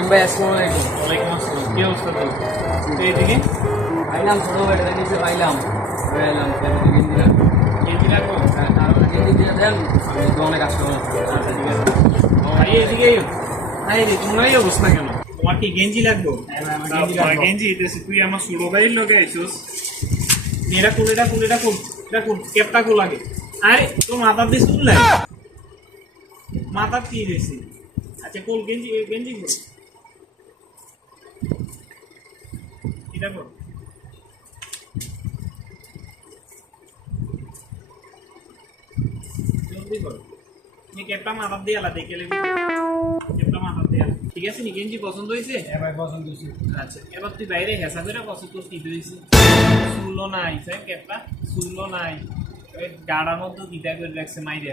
রহিম ভাই আসসালামু আলাইকুম। ওয়ালাইকুম আসসালাম। কি অবস্থা তোর? তুই এদিকে পাইলাম ছোট ভাইটা নিচে পাইলাম এলাম গেঞ্জি রাখবো? তারপরে গেঞ্জি দিয়ে দেন আমি দোকানে কাজ করবো। আচ্ছা ঠিক আছে। ভাই এদিকে এই রে তোমরা এই অবস্থা কেন? তোমার কি গেঞ্জি লাগবো? গেঞ্জি দিতেছি। তুই আমার ছোট ভাইয়ের লোকে আইসোস। এটা কুল এটা কুল এটা কুল এটা কুল কেপটা কুল লাগে। আরে তোর মাথার দিয়ে চুল নাই, মাথার কি দিয়েছি? আচ্ছা কুল গেঞ্জি গেঞ্জি কুল এটা কর। জলদি কর। নি কেপটা মাথার দিয়ে আলা দেখে লেবি। কেপটা মাথার দিয়ে আলা। ঠিক আছে নি গেঞ্জি পছন্দ হয়েছে? হ্যাঁ ভাই পছন্দ হয়েছে। আচ্ছা এবার তুই বাইরে হেসা করে বসে তোর কি হয়েছে? চুলও নাই স্যার কেপটা চুলও নাই, গাড়ার মধ্যে গিটা করে রাখছে মাইরে।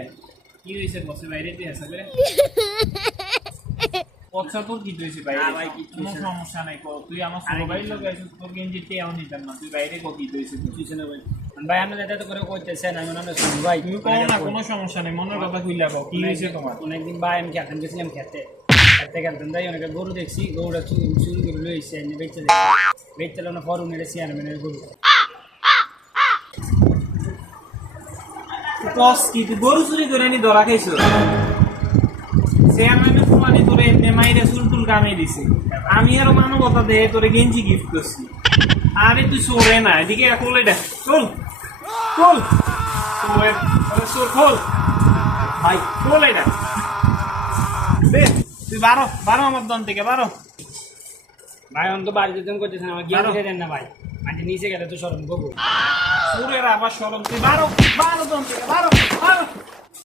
কি হয়েছে বসে বাইরে তুই হেসা করে? পচ্ছা তোর কি হয়েছে বাইরে? না ভাই, কিচ্ছু কোনো হয়েছে না। সমস্যা নাই। তুই আমার ছোট ভাইয়ের লোক আছিস, তোর গেঞ্জিতে এমন নিতাম না। তুই বাইরে কি হয়েছে? কিছু না ভাই। ভাই আপনি যাতে করে কইতেছেন আমি মনে শুনি ভাই। তুমি কও না, কোনো সমস্যা নেই, মনের কথা কইলা কও। কি হয়েছে তোমার? অনেকদিন ভাই আমি খেলতে গেছিলাম খেতে খেলতেন তাই অনেকে গরু দেখছি গরুটা চুরি করে লইছে এনে বেচতে বেচতে না ফরুন এটা চেয়ারম্যানের গরু। কস কি তুই গরু চুরি করে নি ধরা খাইছো? চেয়ারম্যানের ফুলানি তোরে এমনি মাইরে চুল টুল কামিয়ে দিছে। আমি আরো মানবতা দেহে তোরে গেঞ্জি গিফট করছি। আরে তুই চোরে না, এদিকে খোল এটা খোল খোল চোর খোল ভাই খোল এটা দে। তুই বারো বারো আমার দন থেকে বারো। ভাই অন্ত বাড়িতে তুমি করতেছেন আমার গিয়ে দেন না ভাই মানে নিচে গেলে তো সরম করবো। চোরের আবার সরম। তুই বারো বারো দন থেকে বারো বারো।